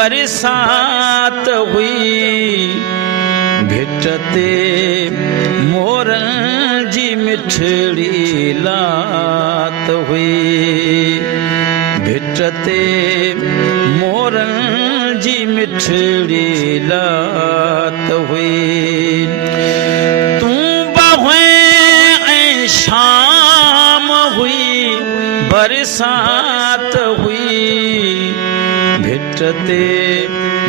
बरसात हुई, भिटते मोरन जी मिठड़ी लात हुई, भिटते मोरन जी मिठड़ी लात हुई। तू बहुए ऐं शाम हुई, बरसात हुई, भिटते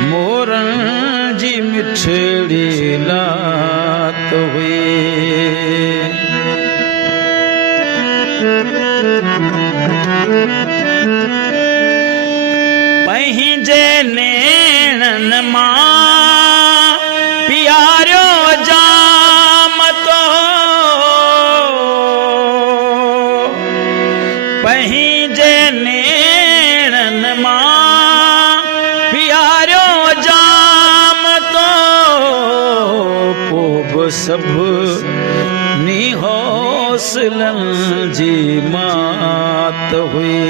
मोरन जी मिठड़ी लात हुई। पंहिंजे नेणन मां प्यारो जाम तो, पंहिंजे नेणन मां प्यारो जाम तो, पोइ सभु नी हौसलन जी मात हुई,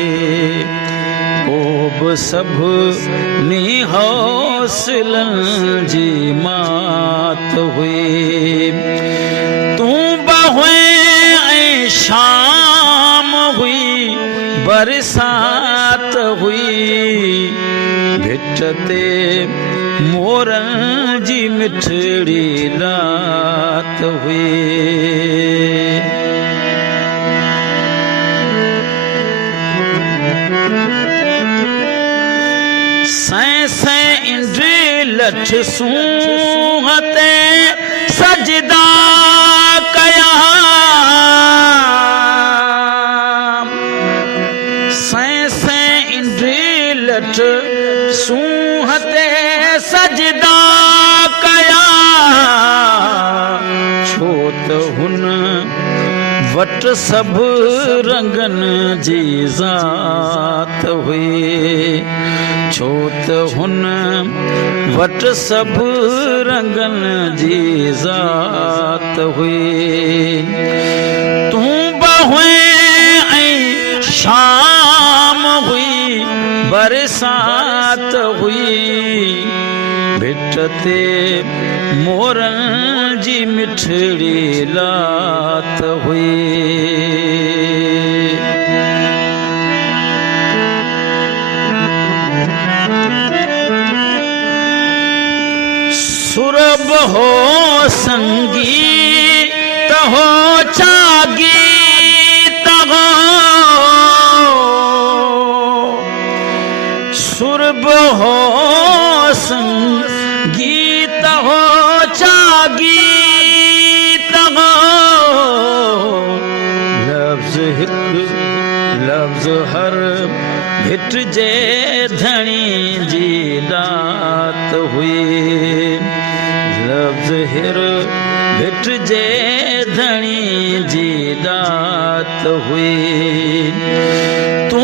पोइ सभु नी हौसलन जी मात हुई। तू बहुए ऐं शाम हुई, बरसात हुई, भिटते मोरन जी मिठड़ी लात हुई। सैं सैं इंद्री लठ सूंहते सजदा कया, सैं सैं इंद्री लठ सूंहते सजदा कया, छो त हुन वट सभु रंगन जी ज़ात हुई, छो त हुन वट सभु रंगन जी ज़ात हुई। तू बहुए ऐं शाम हुई, बरसात हुई, भिटते मोरन जी मिठड़ी लात हुई। सुरभ हो संगीत हो चागीत हो, सुरभ हो संगीत हो चागीत हो, लफ्ज हिक लफ्ज हर भिटजे धणी जी लात हुई, लफ्ज हिर भिटजे धणी जी लात हुई। तू